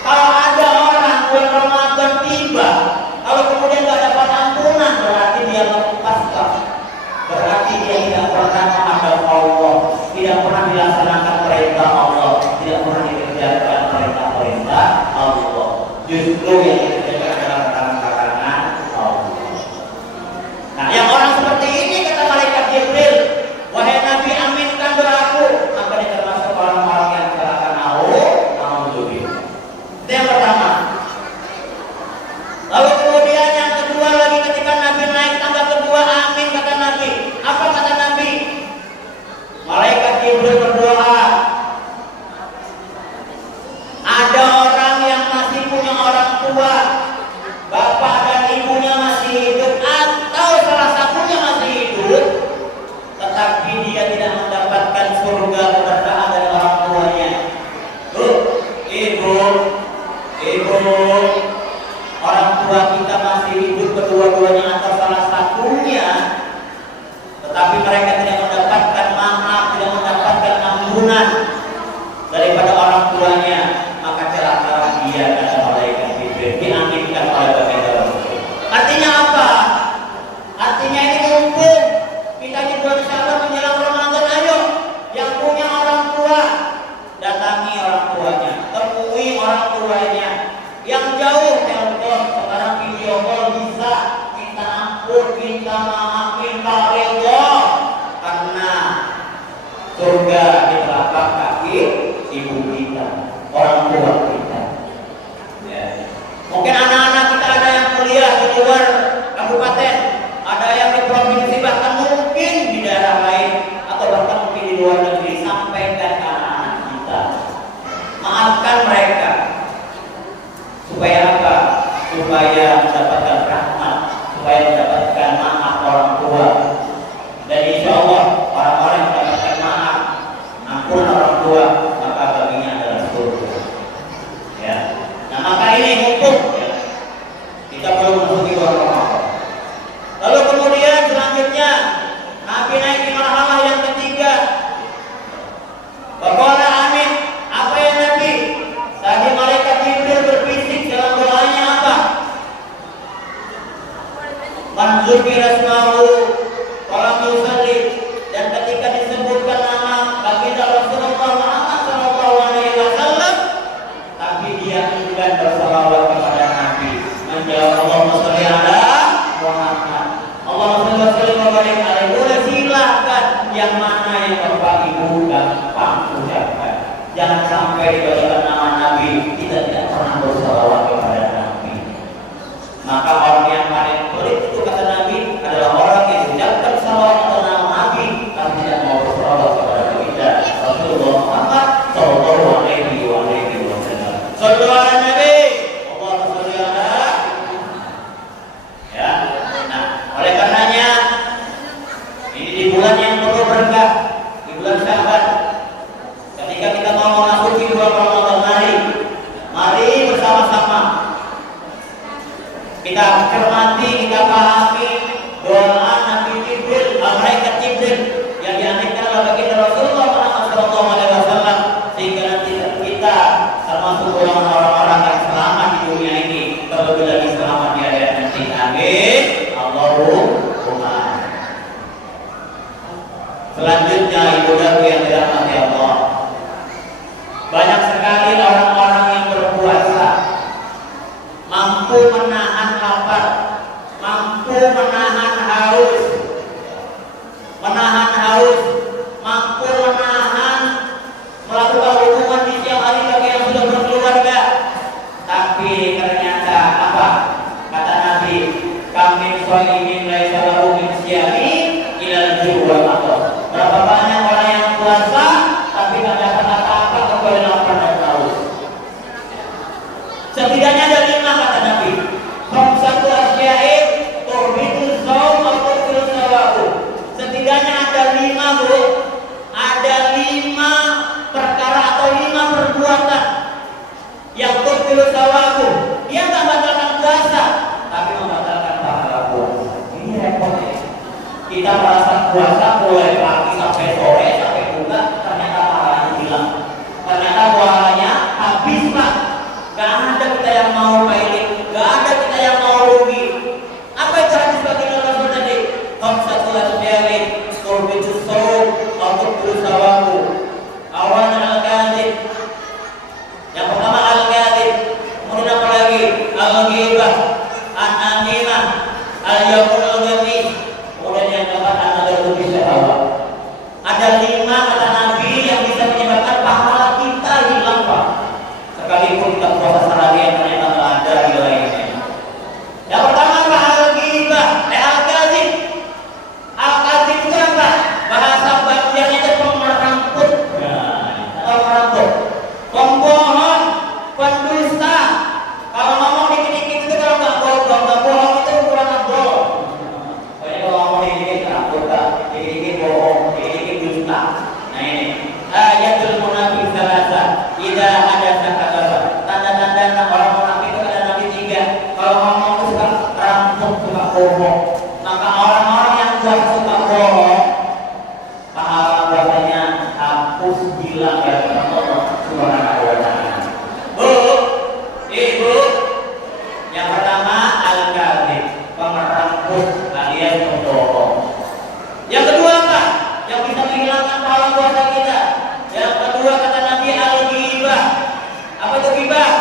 Kalau ada orang bulan Ramadan tiba, kalau kemudian tidak dapat ampunan, berarti dia lepaskan. Berarti dia tidak pernah menghadap Allah, tidak pernah dilaksanakan perintah Allah, tidak pernah dikerjakan perintah-perintah Allah. Justru yang dikerjakan adalah larangan-larangan Allah. Nah, yang orang seperti ini kata malaikat Jibril, wahai Nabi, aminkan doaku, maka dia termasuk orang-orang yang celaka. Itu yang pertama. Lalu kemudian yang kedua lagi, ketika Nabi naik tangga kedua, amin kata Nabi. Apa kata Nabi? Malaikat Jibril berdoa. Ada orang yang masih punya orang tua, bapak dan ibunya masih hidup, atau salah satunya masih hidup, tetapi dia tidak mendapatkan surga keberkahan dari orang tuanya. Ibu, orang tua kita masih hidup kedua-duanya atau salah satunya, tetapi mereka tidak mendapatkan maaf, tidak mendapatkan ampunan daripada orang tuanya, maka celakalah dia kata malaikat Jibril, diaminkan oleh baginda Rasul. Artinya apa? Artinya ini mumpung kita di bulan Syawal menjelang Ramadan, ayo yang punya orang tua datangi orang tuanya, temui orang tuanya. Yang jauh telepon, sekarang video call bisa, minta ampun, minta maaf, minta ridho, karena surga di telapak kaki ibu kita, orang tua kita. Ya. Mungkin anak-anak kita ada yang kuliah di luar kabupaten, ada yang di provinsi, bahkan mungkin di daerah lain, atau bahkan mungkin di luar negeri. Sampaikan ke anak-anak kita, maafkan mereka. Supaya apa? Supaya mendapatkan rahmat, supaya mendapatkan maaf orang tua. Dan insya Allah orang-orang yang mendapatkan maaf, ampun orang tua, maka baginya adalah surga. Ya. Nah, maka ini mumpung ya, kita belum memasuki bulan Ramadan. Lalu kemudian selanjutnya Nabi naik di marhalah yang ketiga. Bagaimana amin? Apa ya Nabi? Tadi malaikat Jibril berbisik dalam doanya apa? Man dzukira ismahu walam yusalli, dan ketika disebutkan nama baginda Rasulullah Muhammad sallallahu alaihi wasallam tapi dia enggan bersalawat kepada Nabi, menjawab Allahumma shalli ala Muhammad, Allahumma shalli wa barik alaihi. Silakan yang mana yang Bapak Ibu gampang ucapkan. Jangan sampai dibacakan nama Nabi kita tidak pernah bersalawat kepada Nabi. Maka orang yang paling pelit itu kata Nabi adalah orang yang ucapkan salawat atau nama Nabi tapi tidak mau bersalawat kepada Nabi dan Rasulullah Muhammad sallallahu alaihi wasallam. Sallallahu alaihi Nabi. Allahumma shalli ala. Ya. Nah, oleh karenanya ini di bulan yang penuh berkah, di bulan Sya'ban. Ketika kita mau memasuki bulan Ramadan, mari bersama-sama kita cermati, kita pahami doa Nabi Jibril, malaikat Jibril yang diaminkan oleh baginda Rasulullah Muhammad SAW, sehingga nanti kita termasuk golongan orang-orang yang selamat di dunia ini, terlebih lagi selamat di akhirat nanti. Amin. Allahumma. Tapi ternyata apa? Kata Nabi, kami sholimin laisa lahu min siyami ilal ju'wal atas. Berapa banyak orang yang puasa tapi tidak dapat apa-apa kecuali lapar dan haus. Setidaknya ada 5 kata Nabi. Satu asyair turbitu saum atau sawabu. Setidaknya ada 5 Bu. Ada 5 perkara atau 5 perbuatan yang turbitu sawabu. Dia tak batalkan puasa tapi membatalkan pahala puasa. Ini repot ya. Kita merasa puasa mulai pagi sampai sore sampai buka, ternyata pahalanya hilang. Ternyata pahalanya habis Pak. Gak ada kita yang mau pailit, gak ada kita yang mau rugi. Apa yang hadis bagi Rasul tadi? Khamsatu asyarin turbitu saum atau sawabu. Awalnya al-kadhib. Yang pertama al-kadhib. Kemudian apa lagi? Al-ghibah, an-namimah, al-yaqul ghamis. Kemudian yang keempat an-nadru bi syahwat. Ada 5 kata Nabi yang bisa menyebabkan pahala kita hilang Pak. Sekalipun kita puasa seharian ternyata tidak ada di lainnya. Yang pertama apa? Al-ghibah, al-kadzib. Al-kadzib itu apa? Bahasa bagiannya itu pemeramput. Pemeramput, pembohong, pendusta. Kalau ngomong dikit-dikit itu kalau nggak bohong itu kurang bohong. Pokoknya kalau ngomong dikit-dikit rambut, dikit-dikit bohong, dikit-dikit dusta. Nah ini ayatul munafiq salasa. Idza hadatsa kadzaba. Tanda-tanda orang munafik itu ada Nabi 3. Kalau ngomong itu suka rampung, suka bohong. Maka orang-orang yang suka bohong, pahala puasanya hapus hilang dari Allah Subhanahu wa taala. Bu, Ibu, yang pertama al-kadzib, pemeramput alias pembohong. Yang kedua apa? Yang bisa menghilangkan pahala puasa kita. Yang kedua kata Nabi al-ghibah. Apa itu ghibah?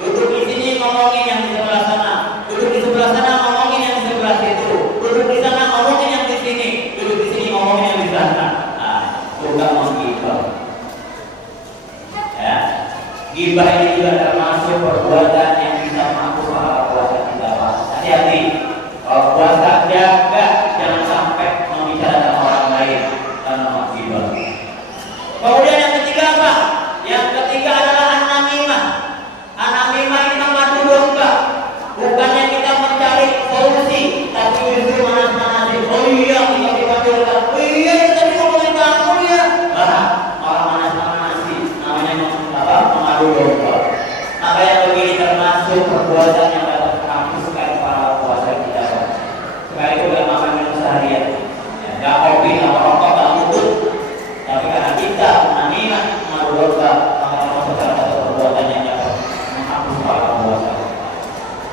Duduk di sini ngomongin yang di sebelah sana, duduk di sebelah sana ngomongin yang di sebelah situ, duduk di sana ngomongin yang di sini, duduk di sini ngomongin yang di sana. Nah, juga menghibah. Ya, ghibah ini juga termasuk perbuatan yang bisa menghapus pahala puasa kita. Hati-hati, kalau puasa jaga jangan sampai membicarakan orang lain karena menghibah. Kemudian yang ketiga apa? Yang ketiga adalah an-namimah. An-namimah ini mengadu domba. Bukannya kita mencari solusi, tapi justru manas-manasin. Oh iya, kita dipanggilkan. Oh iya, kita ngomongin kamu ya. Orang manas-manasin. Namanya mengadu domba. Maka yang begini termasuk perbuatan yang dapat menghapuskan pahala puasa kita. Sekali itu gak makan minum seharian, gak kopi, gak merokok, gak mutut. Tapi karena kita menamimah, mengadu domba, maka termasuk salah satu perbuatan yang dapat menghapus pahala puasa.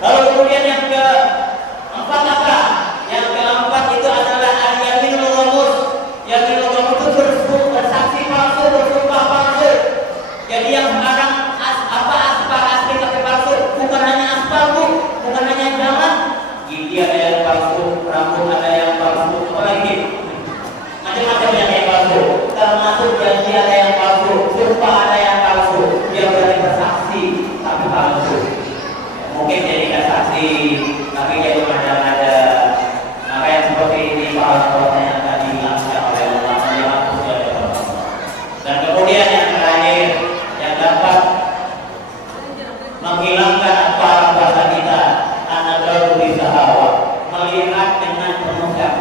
Lalu kemudian yang keempat apa? Yang keempat itu adalah al-yaminul ghamus. Yaminul ghamus itu bersaksi palsu, bersumpah palsu. Jadi yang sekarang aspal asli tapi palsu. Bukan hanya aspal Bu, bukan hanya jalan. Gigi ada yang palsu, rambut ada yang palsu, apa lagi? Macam-macam yang palsu. Termasuk janji ada yang palsu, sumpah ada yang palsu. Dia berarti bersaksi tapi palsu. Mungkin jadi saksi tapi dia mengada-ngada. Maka yang seperti ini pahala puasanya akan dihilangkan oleh Allah. Dan kemudian yang terakhir yang dapat menghilangkan pahala puasa kita, an-nadru bi syahwat, melihat dengan penuh syahwat.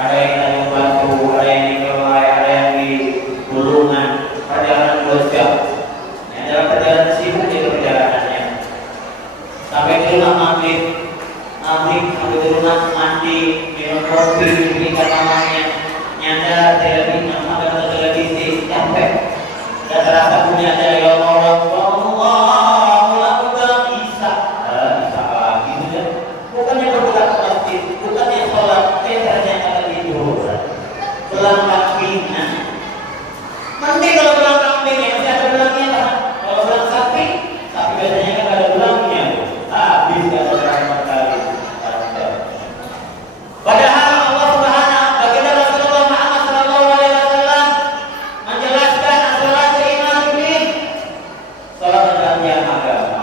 ada yang di batu, ada yang di kelai, ada yang di gulungan, perjalanan 2 jam. Yang dalam perjalanan sibuk itu perjalanannya. Sampai di rumah maghrib, sampai di rumah mandi, minum kopi, berikan namanya, nyadar televisi, nonton televisi, capek. Dan terasa punya ada yang Allah bisa lagi sudah. Bukannya berbuat masjid, bukannya sholat, ternyata tidur. Pulang kakinya. Nanti kalau pulang kambing ya masih ada belangnya kan? Kalau pulang sapi biasanya kan ada belangnya. Habis ada berapa kali. Padahal Allah Subhanahu baginda Rasulullah Muhammad sallallahu alaihi wasallam menjelaskan salat iman ini salat adalah tiang agama.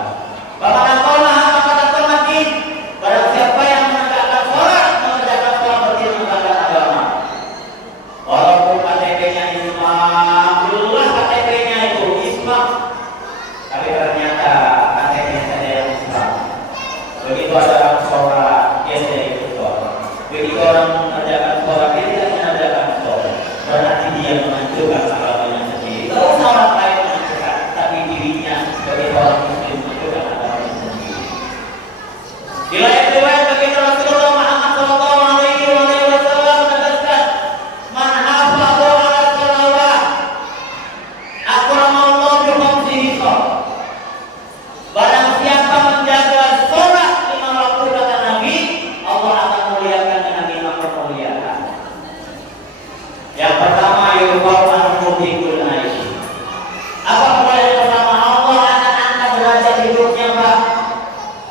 Bahkan Allah mengatakan lagi barang siapa yang menegakkan salat berarti menegakkan agama. Walaupun KTP-nya Islam, jelas KTP-nya itu Islam, tapi ternyata KTP-nya saja yang Islam. Begitu ada orang sholat, dia tidak ikut sholat. Begitu orang mengerjakan sholat, dia tidak mengerjakan sholat. Berarti dia menghancurkan agamanya sendiri. Tidak usah orang lain menghancurkan, tapi dirinya sebagai orang muslim menghancurkan agamanya sendiri. Di lain riwayat baginda Rasulullah Muhammad sallallahu alaihi wasallam menegaskan, "Man hafadha 'ala shalawat, akramallahu bi khamsihi shalah." Barang siapa menjaga sholat 5 waktu kata Nabi, Allah akan muliakan dengan 5 kemuliaan. Yang pertama, yurfa'u anhu dzikul aish. Apa kemuliaan pertama? Allah akan angkat derajat hidupnya, Pak.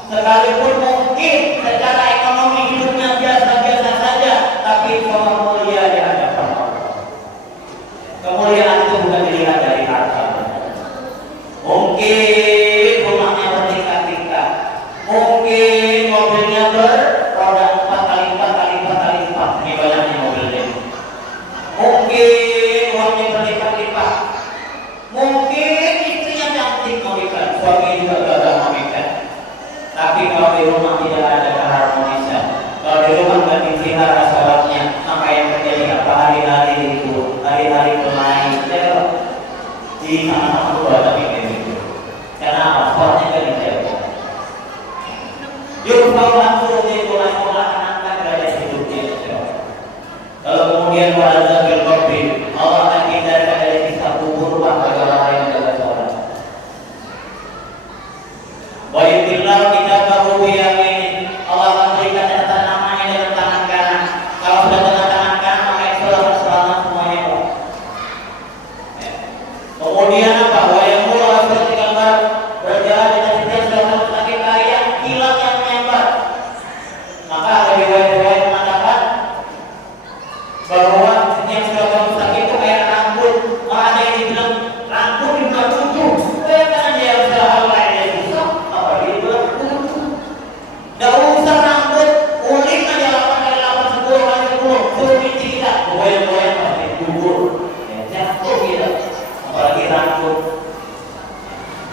Sekalipun mungkin secara ekonomi hidupnya biasa-biasa saja, tapi Allah mulia di hadapan Allah. Kemuliaan itu bukan dilihat dari harta. Mungkin rumahnya bertingkat-tingkat, mungkin mobilnya beroda 4 kali 4 kali 4 kali 4. Ini banyaknya mobilnya. Mungkin uangnya berlipat-lipat, mungkin istrinya cantik memikat, suami juga gagal memikat. Tapi kalau di rumah tidak ada keharmonisan, kalau di rumah nggak dipelihara sholatnya, maka yang terjadi apa hari-hari itu, hari-hari kelain, di sana tua tapi begitu. Karena apa? Sholatnya nggak dijaga. Yurfa'u anhu dzikul aish, Allah akan angkat derajat hidupnya. Kalau kemudian wa'adzab bil qabri, Allah akan hindarkan dari siksa kubur bagi orang yang menjaga sholat. Wa yutillahu kitabahu bi yamin, Allah akan berikan catatan namanya dengan tangan kanan. Kalau sudah dengan tangan kanan maka itu selamat semuanya. Kemudian apa? Wa yamuru asratikal bar, berjalan dengan setiap jalan sakit kaya kilat yang menyambar. Maka ada riwayat-riwayat mengatakan bahwa setiap jalan sakit itu kayak rambut. Ada yang bilang rambut dibuat tujuh. Karena dia sudah hal lain yang susah, apa dia buat tujuh? Tidak usah rambut, ulik aja 8 kali 8, 10 kali 10. Suruh binti kita, goyang-goyang pasti gugur. Jatuh kita, apalagi rambut.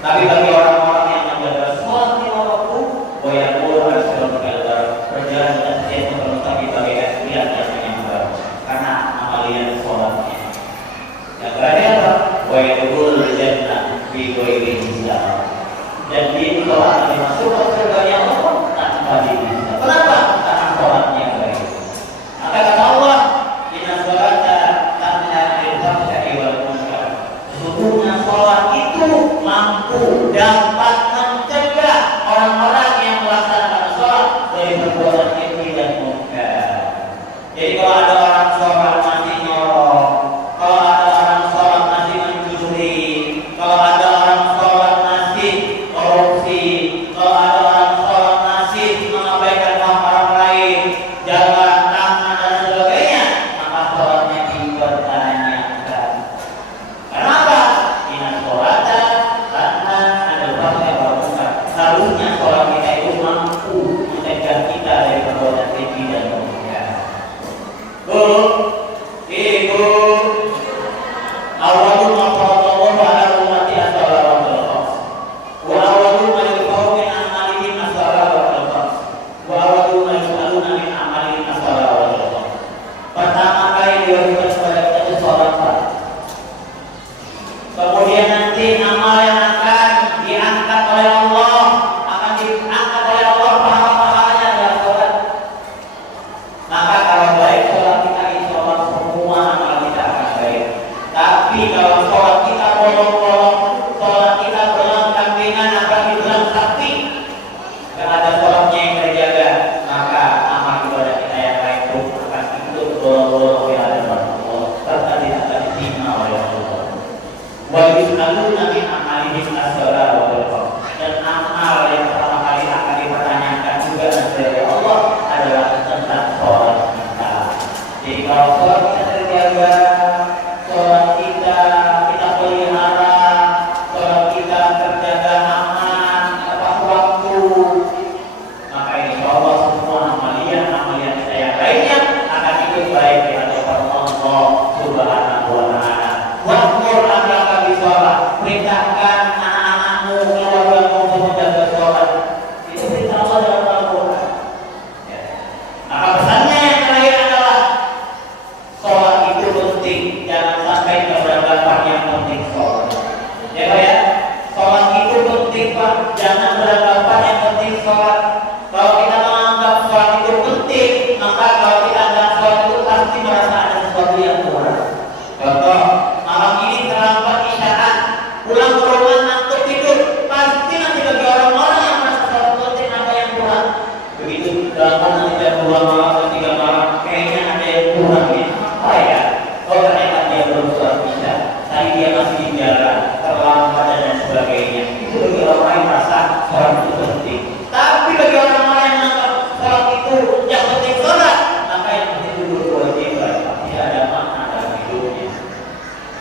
Tapi bagi orang-orang yang menjaga sholat 5 waktu, goyang goyang sholat kalbar, berjalan dengan setiap tapi bagaikan lihat dan menyambar. Karena amalia sholatnya. Yang terakhir apa? Goyang jannah bi ghairi hisab. Dan di sholat dimasuk ke surganya Allah tanpa dihisab. Kenapa? Karena sholatnya baik. Maka kata Allah, inna sholata tanha 'anil fahsya'i wal munkar. Sesungguhnya sholat itu mampu dapat mencegah orang-orang yang melaksanakan sholat dari perbuatan keji dan munkar. Jadi kalau ada orang sholat masih nyolong, kalau ada orang sholat masih mencuri, kalau ada orang sholat masih korupsi, kalau ada orang sholat masih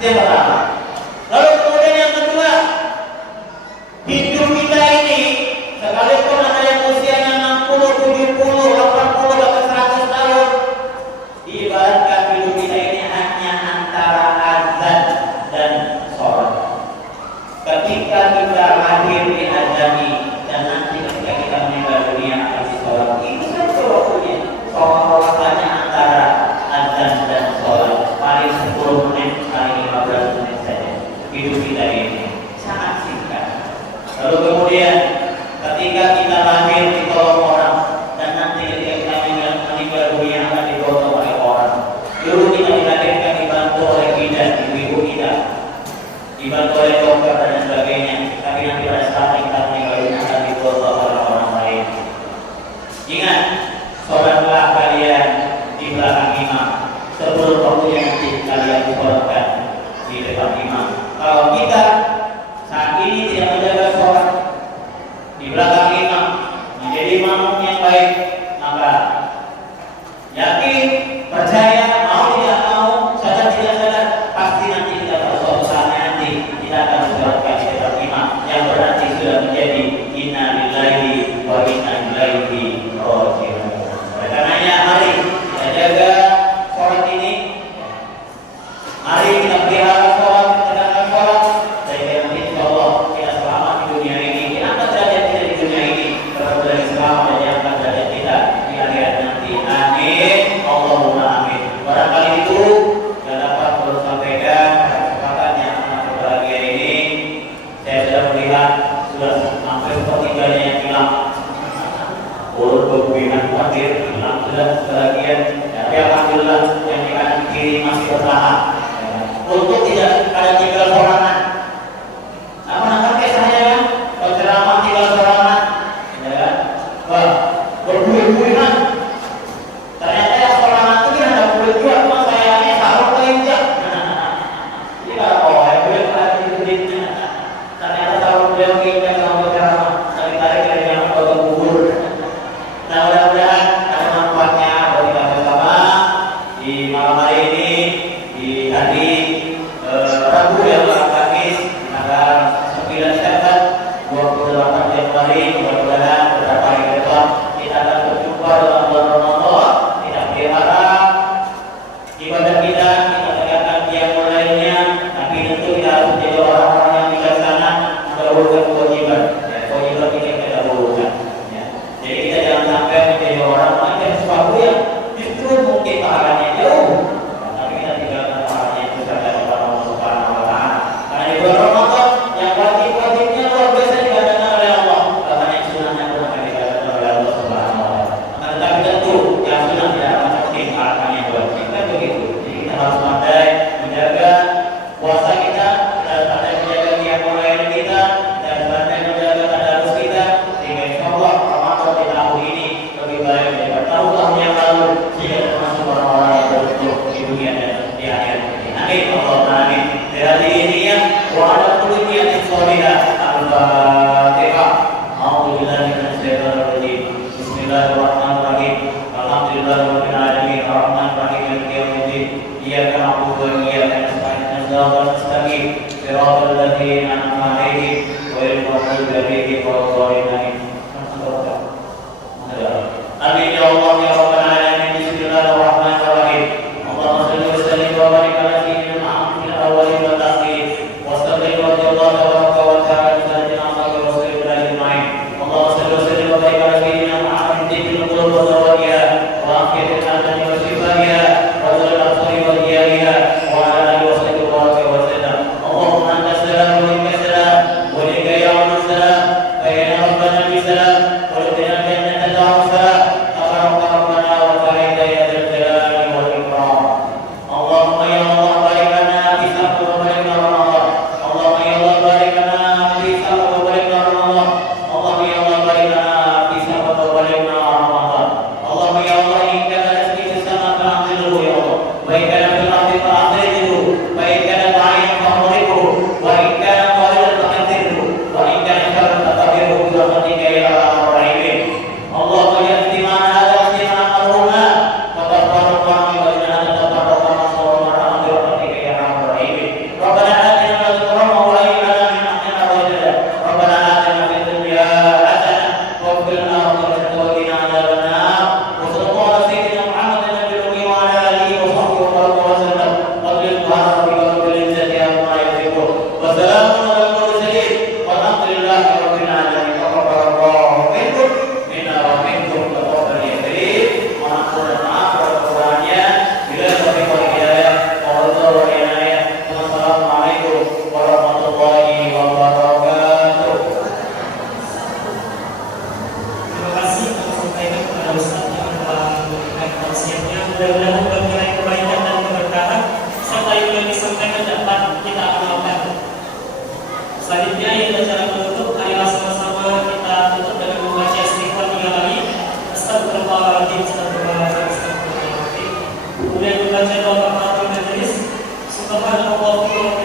Yang pertama. Lalu kemudian yang kedua, hidup kita ini sekalipun ada yang usianya 60, 70, 80, bahkan 100 tahun, ibaratkan hidup kita ini hanya antara azan dan sholat. Ketika kita lahir di azani dan nanti ketika kita meninggal dunia akan sholat, itu saja waktunya. Sholat hanya antara azan dan sholat, paling 10 menit, paling 15 menit saja. Hidup kita ini sangat singkat. Lalu kemudian ketika kita lahir ditolong orang dan nanti ketika kita meninggal dunia akan digotong oleh orang. Dulu kita dilahirkan dibantu oleh bidan, ibu kita, dibantu oleh dokter dan sebagainya. Tapi nanti pada saat kita meninggal dunia akan digotong oleh orang lain. Ingat, sholatlah kalian di belakang imam sebelum waktunya nanti kalian disolatkan di depan imam. Kalau kita saat ini tidak menjaga sholat di belakang imam, menjadi makmum yang baik, maka yakin, percaya, mau tidak mau, sadar tidak sadar, pasti nanti kita pada suatu saat nanti kita akan disolatkan di depan imam yang berarti sudah menjadi inna lillahi wa inna ilaihi raji'un. Oleh karenanya mari kita jaga sholat ini, mari kita pelihara sholat, tegakkan sholat, sehingga nanti insyaallah kita selamat di dunia ini, diangkat derajat kita di dunia ini, kemudian selamat dan diangkat derajat kita di akhirat nanti. Amin, Allahumma amin. Barangkali itu yang dapat perlu sampaikan pada kesempatan yang sangat berbahagia ini. Saya sudah melihat sudah hampir sepertiganya yang hilang. Urut berhubungan hadir hilang sudah sebagian. Tapi alhamdulillah yang di kanan kiri masih bertahan. Untuk tidak ada tinggal sorangan. Apa kayak saya kan? Kalau ceramah tinggal sorangan, ya kan? Wah, berbuih-buihan. Ternyata yang sorangan itu kan ada buih juga, cuma sayangnya taruh ke injak. Jadi kalau yang buih ada di kulitnya. Ternyata taruh beliau ke injak sama ceramah, tarik-tarik dari yang potong bubur. Nah, mudah-mudahan ada manfaatnya buat kita bersama di malam hari ini, di hari Rabu yang Kamis tanggal 9 September 28 Januari. Mudah-mudahan beberapa hari ke depan kita akan berjumpa dalam bulan Ramadan. Kita berharap ibadah kita tegakkan qiyamul lailnya, tapi tentu kita harus menjadi orang-orang yang bijaksana mendahulukan kewajiban. Ya, kewajiban kita dahulukan. Ya. Jadi kita jangan sampai menjadi orang yang sesuatu yang justru mungkin pahalanya jauh, tapi kita tinggalkan pahalanya itu saja kepada Allah Subhanahu wa Ta'ala. Karena di bulan Ramadan yang wajib-wajibnya luar biasa diadakan oleh Allah, bahkan yang sunahnya pun akan diadakan oleh Allah Subhanahu wa Ta'ala. Tetapi tentu yang sunah tidak akan seperti pahalanya yang wajib, kan begitu. Jadi kita harus pandai menjaga puasa kita, dan pandai menjaga qiyamul lail kita, dan pandai menjaga tadarus kita, sehingga insyaallah Ramadan di tahun ini lebih baik daripada tahun-tahun yang lalu, sehingga termasuk orang-orang yang beruntung di dunia dan di akhirat. Amin, Allahumma amin. Dari ini ya, wa ala kulli niyatin shalihah. Al-Fatihah. A'udzubillahi minasyaitonir rajim. Bismillahirrahmanirrahim. Alhamdulillahirabbil alamin. Arrahmanir rahim. Maliki yaumiddin. Iyyaka na'budu wa iyyaka nasta'in. Ihdinas mustaqim. Shiratal ladzina an'amta 'alaihim ghairil maghdubi 'alaihim waladdallin. Amin ya Allah ya Rabbal alamin. Bismillahirrahmanirrahim. Allahumma shalli wa sallim wa barik ala sayyidina Muhammad fil awwalin wal akhirin. Wastaghfir wa radiyallahu tabaraka wa ta'ala bi sayyidina Muhammad wa rasulillah ajma'in. Allahumma shalli wa sallim wa barik ala sayyidina Muhammad fil qulub wa zawaiha wa akhiril adani wa shifaiha wa dhul absari wa diyaiha wa ala alihi wa sahbihi wa sallam. Allahumma anta salam wa minka salam wa ilayka ya'udu salam. Jenderal Pertahanan Majelis, Sultan Al-Fatihah